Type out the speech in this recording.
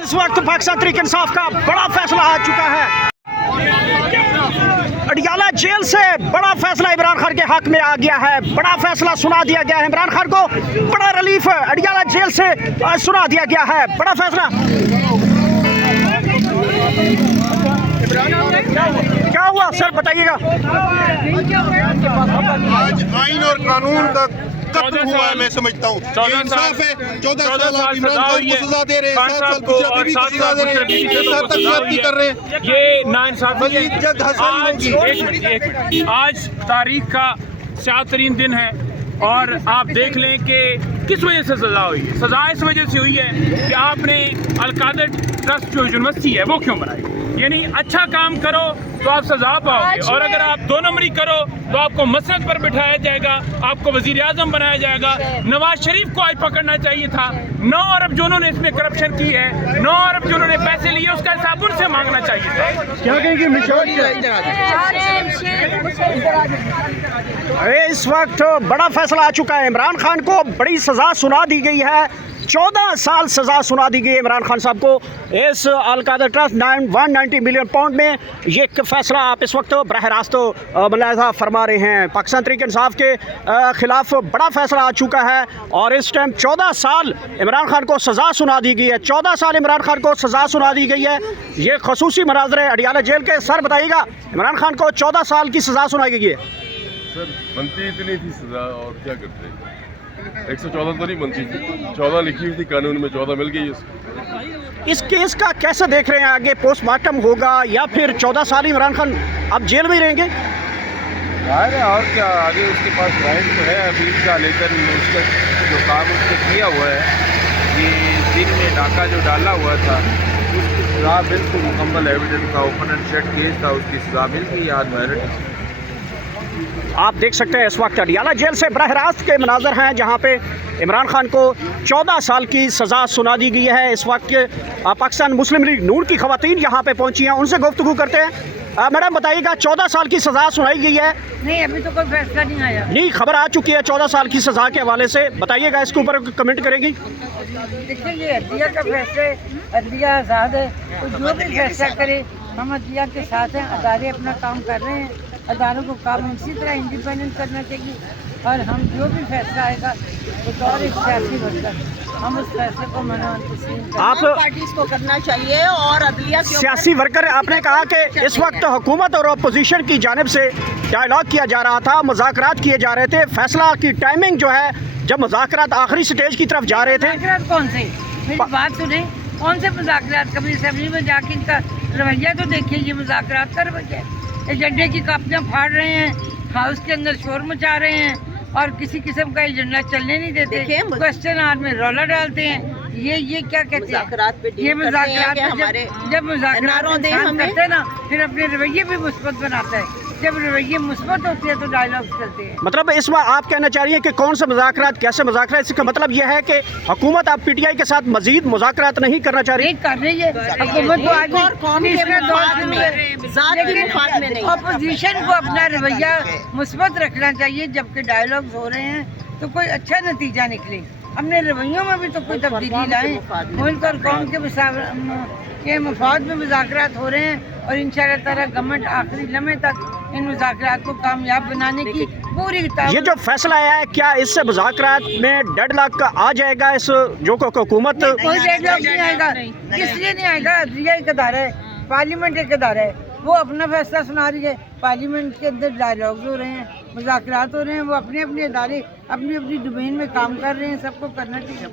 इस वक्त पाकिस्तान तहरीक इंसाफ का बड़ा फैसला आ चुका है। अडियाला जेल से बड़ा फैसला इमरान खान के हक में आ गया है। बड़ा फैसला सुना दिया गया है इमरान खान को। बड़ा रिलीफ अडियाला जेल से सुना दिया गया है। बड़ा फैसला। क्या हुआ सर, बताइएगा। आज आइन और कानून का कत्ल हुआ है, मैं समझता हूँ ये इंसाफ है। 14 साल आप इमरान खान को सजा दे रहे हैं, 7 साल बुशरा बीबी को सजा दे रहे हैं, 7 साल तक ज्यादती कर रहे हैं। ये नाइंसाफी है। आज तारीख का 7 दिन है और आप देख लें कि किस वजह से सजा हुई है। सजा इस वजह से हुई है कि आपने अलकादर ट्रस्ट जो यूनिवर्सिटी है वो क्यों बनाई। यानी अच्छा काम करो तो आप सजा पाओगे, और अगर आप 2 नंबरी करो तो आपको मसनद पर बिठाया जाएगा, आपको वजीर आजम बनाया जाएगा। नवाज शरीफ को आज पकड़ना चाहिए था। 9 अरब जो उन्होंने इसमें करप्शन की है, 9 अरब जो उन्होंने पैसे लिए, उसका हिसाब उनसे मांगना चाहिए था। क्या कहेंगे इस वक्त बड़ा फैसला आ चुका है। इमरान खान को बड़ी सजा सुना दी गई है। 14 साल सजा सुना दी गई है इमरान खान साहब को इस अलकादर ट्रस्ट 190 मिलियन पाउंड में। ये फैसला आप इस वक्त बरह रास्त मुलाहिजा फरमा रहे हैं। पाकिस्तान तहरीक इंसाफ के खिलाफ बड़ा फैसला आ चुका है और इस टाइम 14 साल इमरान खान को सज़ा सुना दी गई है। 14 साल इमरान खान को सज़ा सुना दी गई है। ये खसूसी मनाज़र अडियाला जेल के। सर बताइएगा, इमरान खान को 14 साल की सज़ा सुनाई गई है। सर बनती इतनी थी सज़ा, और क्या करते हैं। 114 तो नहीं बनती थी, 14 लिखी हुई थी कानून में, 14 मिल गई उसको। इस केस का कैसे देख रहे हैं? आगे पोस्टमार्टम होगा या फिर 14 साल इमरान खान अब जेल में ही रहेंगे? और क्या, आगे उसके पास राइट तो है अपील का, लेकिन उसका जो काम उसने किया हुआ है कि दिन में डाका जो डाला हुआ था उसकी सज़ा बिल्कुल मुकम्मल एविडेंस था, ओपन एंड शट केस था, उसकी सज़ा मिल गई आज मेरिट। आप देख सकते हैं इस वक्त अडियाला जेल से बरह रास्त के मनाज़र हैं जहां पे इमरान खान को 14 साल की सज़ा सुना दी गई है। इस वक्त पाकिस्तान मुस्लिम लीग नून की ख़वातीन यहां पे पहुंची हैं, उनसे गुफ्तगू करते हैं। मैडम बताइएगा, 14 साल की सज़ा सुनाई गई है? नहीं, अभी तो कोई फैसला नहीं आया। नहीं, खबर आ चुकी है 14 साल की सज़ा के हवाले से। बताइएगा, इसके ऊपर कमेंट करेंगी? देखिए, ये अदलिया का फैसला है, अदलिया आज़ाद है, तो जो भी फैसला करे हम अदलिया के साथ हैं। अदारे अपना काम कर रहे हैं, अदारों को काम इसी तरह इंडिपेंडेंट करना चाहिए, और हम जो भी फैसला आएगा बतौर एक सियासी वर्कर हम उस फैसले को आप पार्टीज को करना चाहिए। और अदलिया सियासी वर्कर, आपने कहा कि इस वक्त हुकूमत और अपोजिशन की जानिब से डायलॉग किया जा रहा था, मुज़ाकरात किए जा रहे थे। फैसला की टाइमिंग जो है, जब मुज़ाकरात आखिरी स्टेज की तरफ जा रहे थे। मुज़ाकरात कौन से? मेरी बात सुने, कौन से मुज़ाकरात? कभी असेंबली में जाके इनका रवैया तो देखिए। ये मुज़ाकरात का रवैया, एजेंडे की कापियाँ फाड़ रहे हैं, हाउस के अंदर शोर मचा रहे हैं और किसी किस्म का एजेंडा चलने नहीं देते। क्वेश्चन आवर में रौला डालते हैं। ये क्या कहते हैं? ये मुज़ाकरात जब मुज़ाकरात करते हैं ना, फिर अपने रवैये भी मुस्बत बनाता है। जब रवैये मुस्बत होते हैं तो डायलॉग चलते हैं। मतलब इसमें आप कहना चाह रही हैं कि कौन से मुज़ाकरात, कैसे मुज़ाकरात? इसका मतलब यह है कि हुकूमत आप PTI के साथ मजीद मुज़ाकरात नहीं करना चाह रही? कर रही है हुकूमत को आज, लेकिन अपोजिशन को अपना रवैया मुस्बत रखना चाहिए। जबकि डायलॉग्स हो रहे हैं तो कोई अच्छा नतीजा निकले। अपने रवैयों में भी तो कोई तब्दीली लाएं। मुल्क और कौम के मफाद में मुज़ाकरात हो रहे हैं और इंशाअल्लाह ताला गवर्नमेंट आखिरी लम्हे तक इन मुज़ाकरात को कामयाब बनाने की पूरी। ये जो फैसला आया है, क्या इससे मुज़ाकरात में डेडलॉक आ जाएगा? इस जो हुकूमत कोई डेडलॉक नहीं आएगा। किस लिए नहीं आएगा? अदलिया एक अदारा है, पार्लियामेंट एक अदारा है, वो अपना फैसला सुना रही है। पार्लियामेंट के अंदर डायलॉग्स हो रहे हैं, मुज़ाकरात हो रहे हैं, वो अपने अपने अदारे अपनी अपनी डोमेन में काम कर रहे हैं। सबको करना चाहिए।